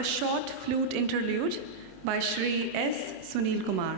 a short flute interlude by Shri S. Sunil Kumar.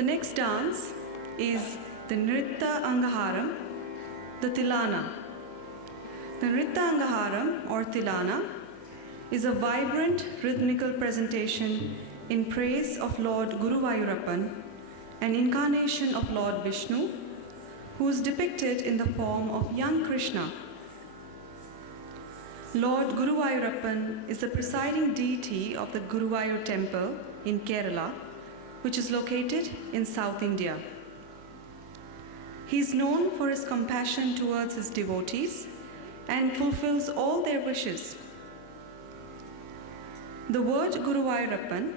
The next dance is the Nritta Angaharam, the Tilana. The Nritta Angaharam or Tilana is a vibrant rhythmical presentation in praise of Lord Guruvayurappan, an incarnation of Lord Vishnu, who is depicted in the form of young Krishna. Lord Guruvayurappan is the presiding deity of the Guruvayur temple in Kerala, which is located in South India. He is known for his compassion towards his devotees and fulfills all their wishes. The word Guruvayurappan,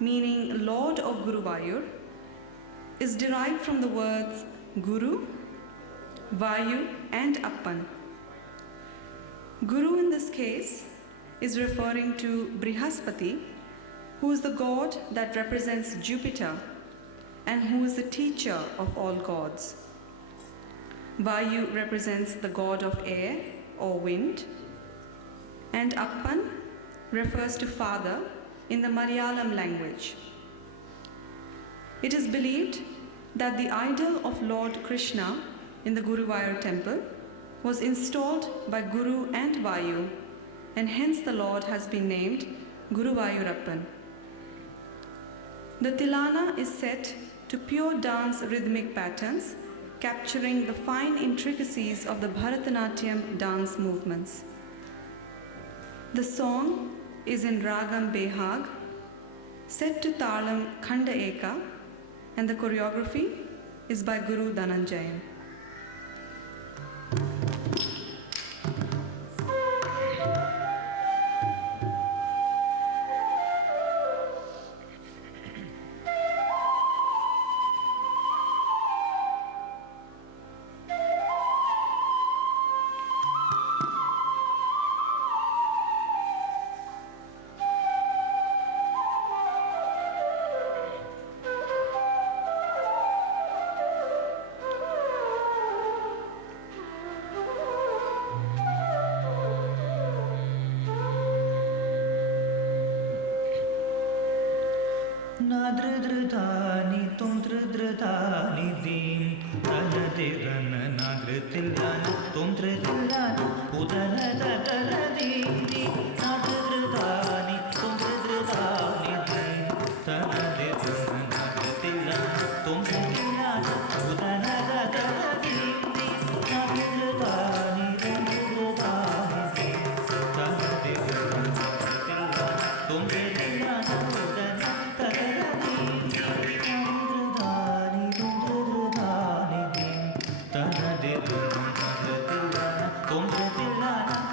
meaning Lord of Guruvayur, is derived from the words Guru, Vayu and Appan. Guru in this case is referring to Brihaspati, who is the god that represents Jupiter and who is the teacher of all gods. Vayu represents the god of air or wind, and Appan refers to father in the Malayalam language. It is believed that the idol of Lord Krishna in the Guruvayur temple was installed by Guru and Vayu, and hence the Lord has been named Guruvayurappan. The Tilana is set to pure dance rhythmic patterns, capturing the fine intricacies of the Bharatha Natyam dance movements. The song is in Ragam Behag, set to Talam Khanda Eka, and the choreography is by Guru Dhananjayan. Nadridridani tumtridridani dim Tanadirana nadridillana tumtridillana Udana dadaradim Nadridridani tumtridridani dim Tanadirana nadridillana tumtridillana Udana dadaradim Nadridridani tumtridridani dim Tanadirana nadridillana tumtridillana Udana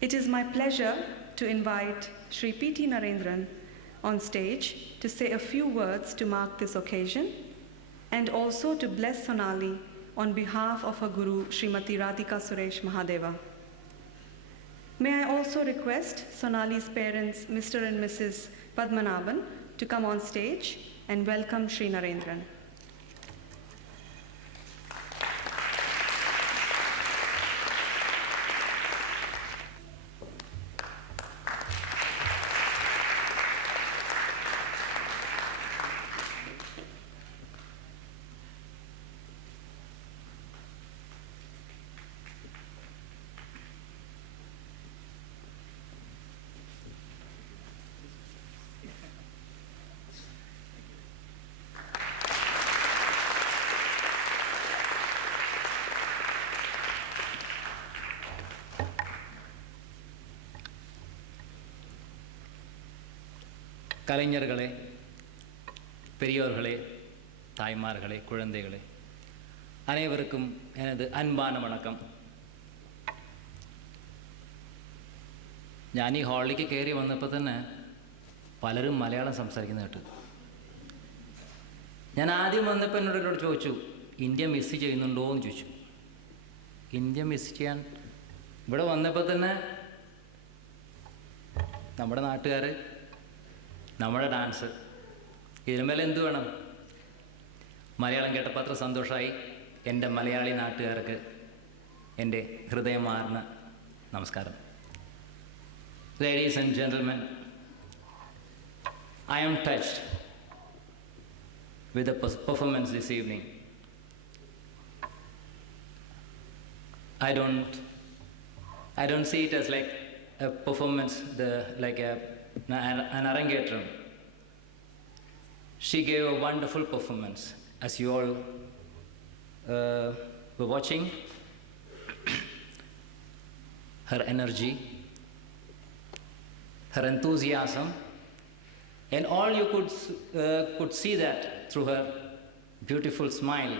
It is my pleasure to invite Sri P.T. Narendran on stage to say a few words to mark this occasion and also to bless Sonali on behalf of her Guru Srimati Radhika Suresh Mahadeva. May I also request Sonali's parents, Mr. and Mrs. Padmanabhan, to come on stage and welcome Sri Narendran. கலைஞர்களே, பெரியோர்களே, தாய்மார்களே, குழந்தைகளே, அனைவருக்கும் எனது அன்பான வணக்கம். ഞാൻ ഈ ഹാളിലേക്ക് കയറി വന്നപ്പോൾ തന്നെ പലരും മലയാളം സംസാരിക്കുന്ന കേട്ടു. ഞാൻ ആദ്യം വന്നപ്പോൾ എന്നോട് ചോദിച്ചു, ഇന്ത്യ മിസ് ചെയ്യുന്നുണ്ടോ എന്ന് ചോദിച്ചു. ഇന്ത്യ മിസ് ചെയ്യാൻ ഇവിടെ വന്നപ്പോൾ തന്നെ നമ്മുടെ നാട്ടുകാർ, നമ്മുടെ ഡാൻസ്, ഇതിനുമേലെ എന്ത് വേണം? മലയാളം കേട്ടപ്പോൾ അത്ര സന്തോഷമായി. എൻ്റെ മലയാളി നാട്ടുകാർക്ക് എൻ്റെ ഹൃദയമാർന്ന നമസ്കാരം. Ladies and gentlemen, I am touched with the performance this evening. I don't see it as like a performance, like an Arangetram. She gave a wonderful performance, as you all were watching. Her energy, her enthusiasm, and all you could see that through her beautiful smile.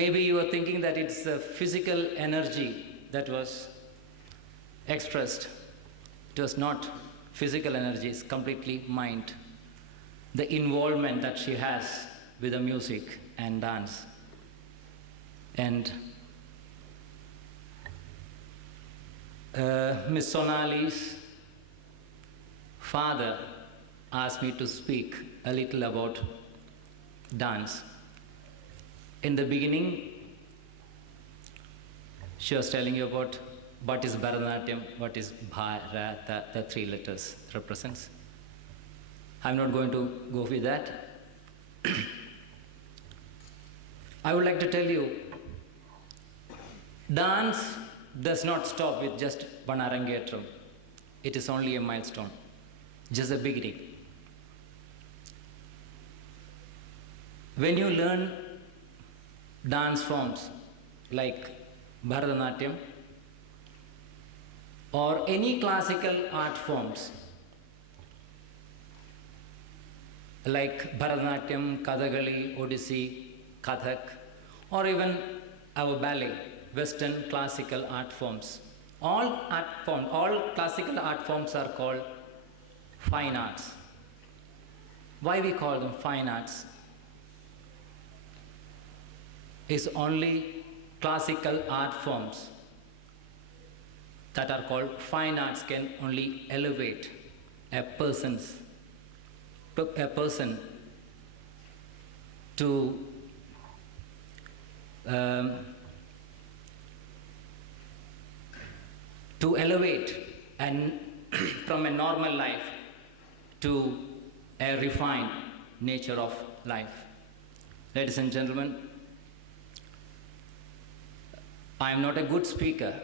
Maybe you are thinking that it's the physical energy that was expressed. It was not physical energy, it's completely mind. The involvement that she has with the music and dance. And Miss Sonali's father asked me to speak a little about dance. In the beginning, she was telling you about what is Bharatha Natyam, what is Bharatha, the three letters represents. I'm not going to go with that. I would like to tell you Dance does not stop with just one Arangetram. It is only a milestone, just a beginning. When you learn dance forms like Bharatha Natyam or any classical art forms like Bharatanatyam, Kathakali, Odissi, Kathak, or even our ballet, Western classical art forms. All classical art forms are called fine arts. Why we call them fine arts? Is only classical art forms that are called fine arts can only elevate a person to elevate and from a normal life to a refined nature of life. Ladies and gentlemen, I am not a good speaker,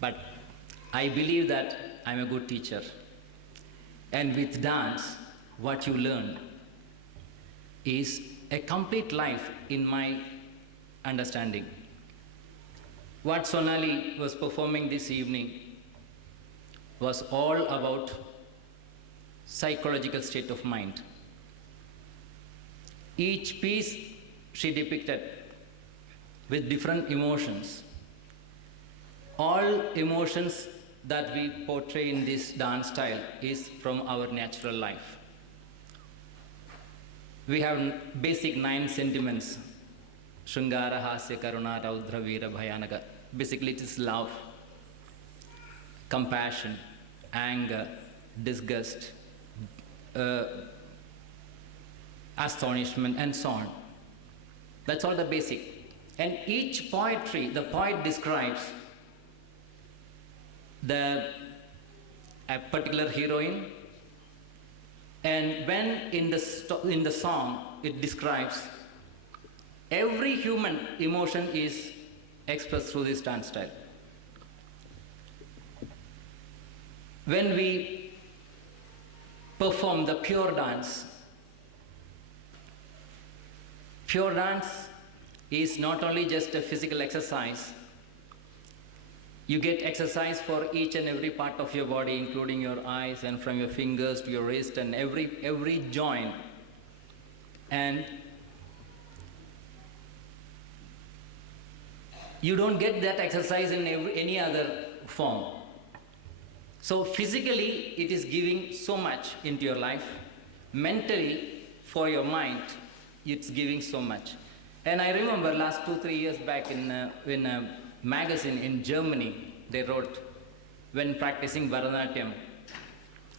but I believe that I am a good teacher. And with dance, what you learn is a complete life in my understanding. What Sonali was performing this evening was all about psychological state of mind. Each piece she depicted with different emotions. All emotions that we portray in this dance style is from our natural life. We have basic 9 sentiments. Shringara, Hasya, Karuna, Raudra, Veera, Bhayanaka. Basically it is love, compassion, anger, disgust, astonishment, and so on. That's all the basic. And each poetry, the poet describes a particular heroine, and when in the song it describes every human emotion is expressed through this dance style. When we perform the pure dance is not only just a physical exercise. You get exercise for each and every part of your body, including your eyes and from your fingers to your wrist and every joint. And you don't get that exercise in any other form. So physically, it is giving so much into your life. Mentally, for your mind, it's giving so much. And I remember last 2-3 years back in a magazine in Germany, they wrote, when practicing Bharatanatyam,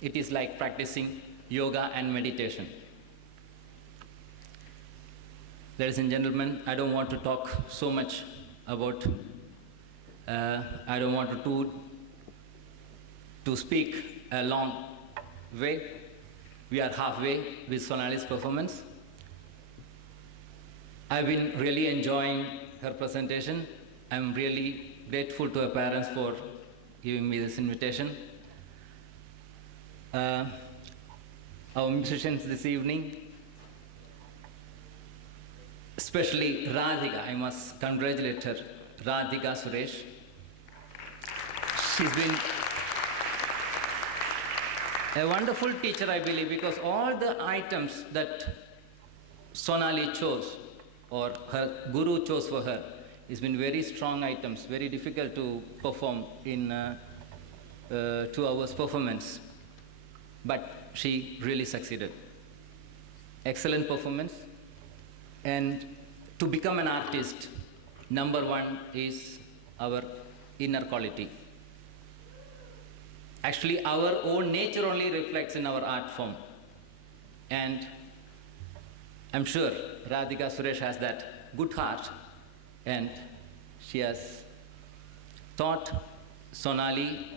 it is like practicing yoga and meditation. Ladies and gentlemen, I don't want to talk so much about, I don't want to speak a long way. We are halfway with Sonali's performance. I've been really enjoying her presentation. I'm really grateful to her parents for giving me this invitation. Our musicians this evening, especially Radhika, I must congratulate her, Radhika Suresh. She's been a wonderful teacher, I believe, because all the items that Sonali chose, or her guru chose for her, has been very strong items, very difficult to perform in 2 hours performance. But she really succeeded. Excellent performance. And to become an artist, number 1 is our inner quality. Actually, our own nature only reflects in our art form. And I'm sure Radhika Suresh has that good heart, and she has taught Sonali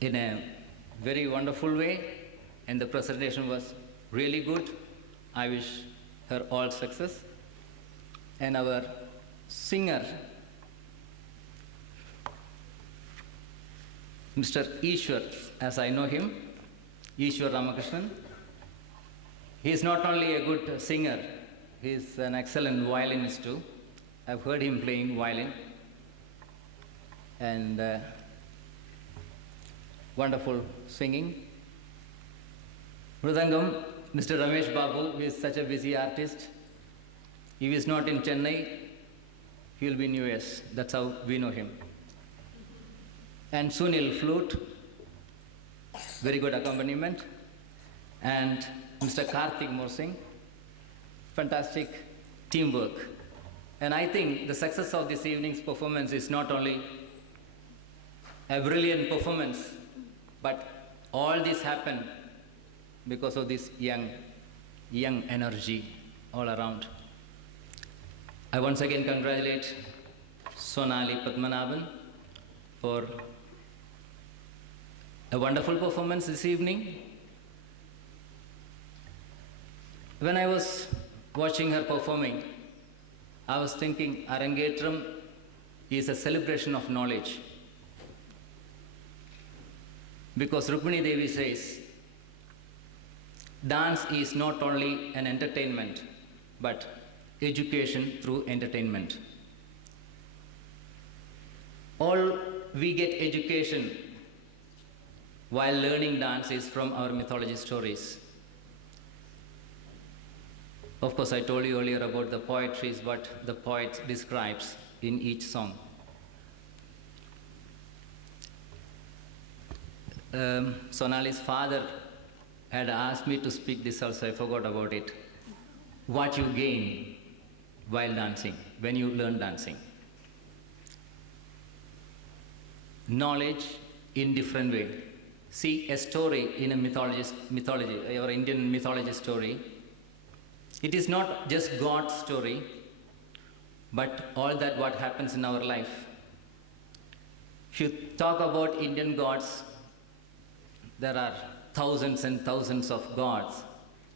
in a very wonderful way, and the presentation was really good. I wish her all success. And our singer, Mr. Ishwar, as I know him, Ishwar Ramakrishnan. He is not only a good singer, he is an excellent violinist too. I've heard him playing violin. And wonderful singing. Mridangam, Mr. Ramesh Babu, who is such a busy artist. If he is not in Chennai, he will be in US. That's how we know him. And Sunil, flute, very good accompaniment. And Mr. Karthik Morsing, fantastic teamwork. And I think the success of this evening's performance is not only a brilliant performance, but all this happened because of this young energy all around. I once again congratulate Sonali Padmanabhan for a wonderful performance this evening. When I was watching her performing, I was thinking Arangetram is a celebration of knowledge. Because Rukmini Devi says, dance is not only an entertainment, but education through entertainment. All we get education while learning dance is from our mythology stories. Of course, I told you earlier about the poetries, what the poet describes in each song. Sonali's father had asked me to speak this also, I forgot about it. What you gain while dancing, when you learn dancing. Knowledge in different way. See a story in a mythology, or Indian mythology story. It is not just God's story, but all that what happens in our life. If you talk about Indian gods, there are thousands and thousands of gods,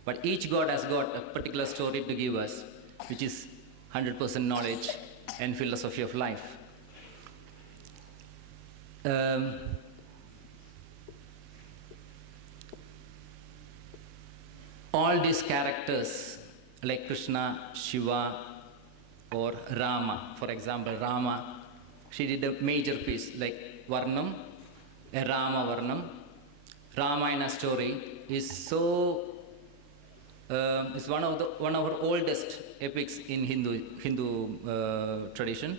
but each god has got a particular story to give us, which is 100% knowledge and philosophy of life. All these characters, like Krishna, Shiva, or Rama, for example, Rama, she did a major piece like Varnam, a Rama Varnam. Ramayana story is so, it's one of our oldest epics in Hindu tradition.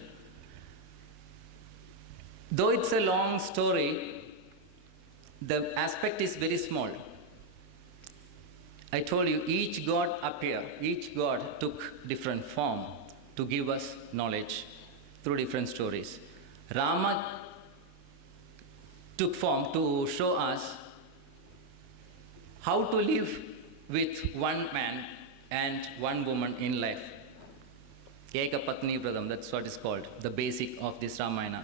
Though it's a long story, the aspect is very small. I told you, each god appeared, each god took different form to give us knowledge through different stories. Rama took form to show us how to live with one man and one woman in life. Eka Patni Vradam, that's what is called, the basic of this Ramayana.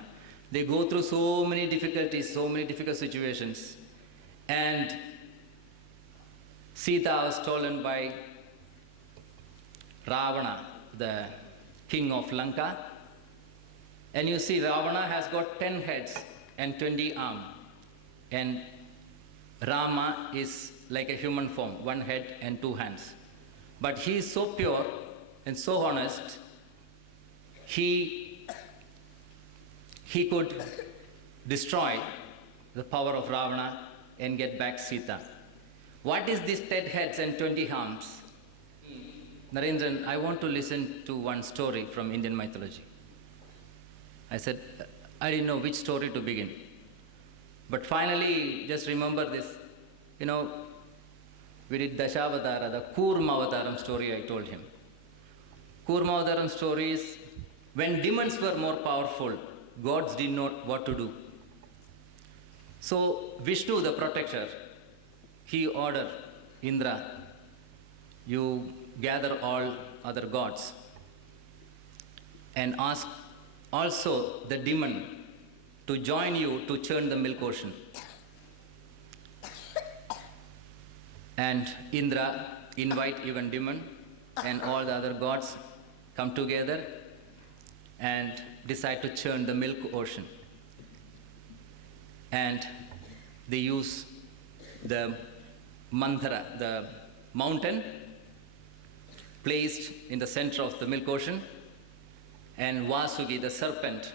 They go through so many difficulties, so many difficult situations. And Sita was stolen by Ravana, the king of Lanka. And you see, Ravana has got 10 heads and 20 arms. And Rama is like a human form, 1 head and 2 hands. But he is so pure and so honest, he could destroy the power of Ravana and get back Sita. What is this 10 heads and 20 arms? Narendran, I want to listen to one story from Indian mythology. I said, I didn't know which story to begin. But finally, just remember this, we did Dashavadara, the Kurmavadaram story I told him. Kurmavadaram story is when demons were more powerful, gods didn't know what to do. So Vishnu, the protector, he ordered Indra, you gather all other gods and ask also the demon to join you to churn the milk ocean. And Indra invite even demon and all the other gods come together and decide to churn the milk ocean. And they use the Mandara, the mountain placed in the center of the milk ocean, and Vasugi, the serpent,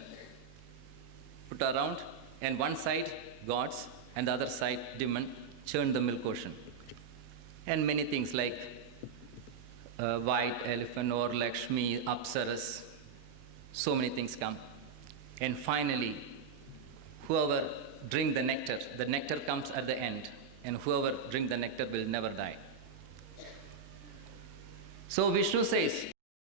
put around, and one side gods and the other side demon churned the milk ocean. And many things like white elephant or Lakshmi, Apsaras, so many things come. And finally, whoever drink the nectar comes at the end, and whoever drink the nectar will never die. So Vishnu says,